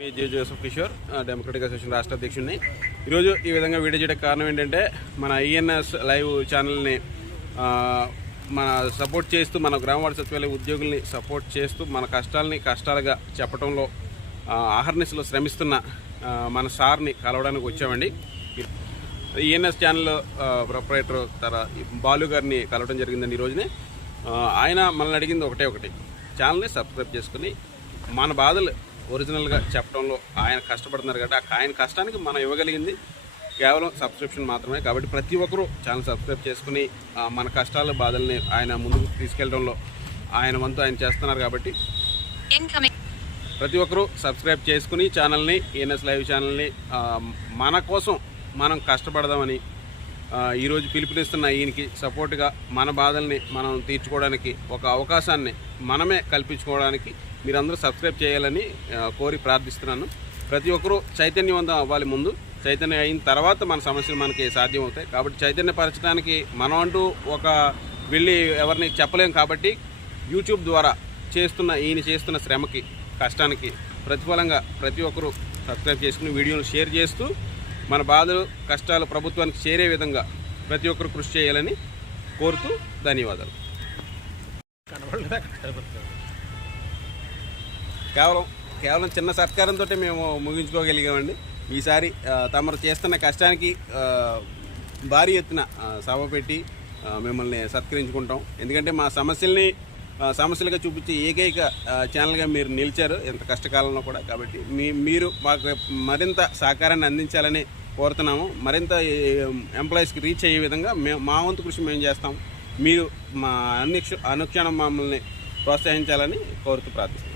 జే Joseph Kishore democratic association రాష్ట్ర అధ్యక్షుడిని. ఈరోజు ఈ విధంగా వీడియో చేయడానికి కారణం ఏంటంటే మన ఈఎన్ఎస్ లైవ్ ఛానల్ని మన సపోర్ట్ చేస్తూ మన గ్రామవార్డు సచివాలయ ఉద్యోగుల్ని సపోర్ట్ చేస్తూ మన కష్టాలని కష్టాలుగా చెప్పడంలో అహర్నిశలో శ్రమిస్తున్న మన సార్ని కలవడానికి వచ్చామండి. ఈఎన్ఎస్ ఛానల్ ప్రొపరేటర్ బాలు గారిని కలవడం జరిగిందండి. ఈ రోజునే ఆయన మనల్ని అడిగింది ఒకటి ఛానల్ని సబ్స్క్రైబ్ చేసుకుని మన బాధలు ఒరిజినల్గా చెప్పడంలో ఆయన కష్టపడుతున్నారు కాబట్టి ఆయన కష్టానికి మనం ఇవ్వగలిగింది కేవలం సబ్స్క్రిప్షన్ మాత్రమే. కాబట్టి ప్రతి ఒక్కరూ ఛానల్ సబ్స్క్రైబ్ చేసుకుని మన కష్టాల బాధల్ని ఆయన ముందుకు తీసుకెళ్లడంలో ఆయన వంతు ఆయన చేస్తున్నారు. కాబట్టి ప్రతి ఒక్కరూ సబ్స్క్రైబ్ చేసుకుని ఛానల్ని ఈఎన్ఎస్ లైవ్ ఛానల్ని మన కోసం మనం కష్టపడదామని ఈరోజు పిలుపునిస్తున్న ఈయనకి సపోర్ట్గా మన బాధల్ని మనం తీర్చుకోవడానికి ఒక అవకాశాన్ని మనమే కల్పించుకోవడానికి మీరందరూ సబ్స్క్రైబ్ చేయాలని కోరి ప్రార్థిస్తున్నాను. ప్రతి ఒక్కరూ చైతన్యవంతం అవ్వాలి. ముందు చైతన్యం అయిన తర్వాత మన సమస్యలు మనకి సాధ్యం అవుతాయి. కాబట్టి చైతన్యపరచడానికి మనం అంటూ ఒక వెళ్ళి ఎవరిని చెప్పలేం. కాబట్టి యూట్యూబ్ ద్వారా ఈయన చేస్తున్న శ్రమకి కష్టానికి ప్రతిఫలంగా ప్రతి ఒక్కరూ సబ్స్క్రైబ్ చేసుకుని వీడియోను షేర్ చేస్తూ మన బాధలు కష్టాలు ప్రభుత్వానికి చేరే విధంగా ప్రతి ఒక్కరు కృషి చేయాలని కోరుతూ ధన్యవాదాలు. కేవలం చిన్న సత్కారంతో మేము ముగించుకోగలిగామండి. ఈసారి తమరు చేస్తున్న కష్టానికి భారీ ఎత్తున సభ పెట్టి మిమ్మల్ని సత్కరించుకుంటాం. ఎందుకంటే మా సమస్యలుగా చూపించే ఏకైక ఛానల్గా మీరు నిలిచారు ఎంత కష్టకాలంలో కూడా. కాబట్టి మీరు మాకు మరింత సహకారాన్ని అందించాలని కోరుతున్నాము. మరింత ఎంప్లాయీస్కి రీచ్ అయ్యే విధంగా మా వంతు కృషి మేము చేస్తాం. మీరు మా అనుక్షణం మమ్మల్ని ప్రోత్సహించాలని కోరుతూ ప్రార్థిస్తాం.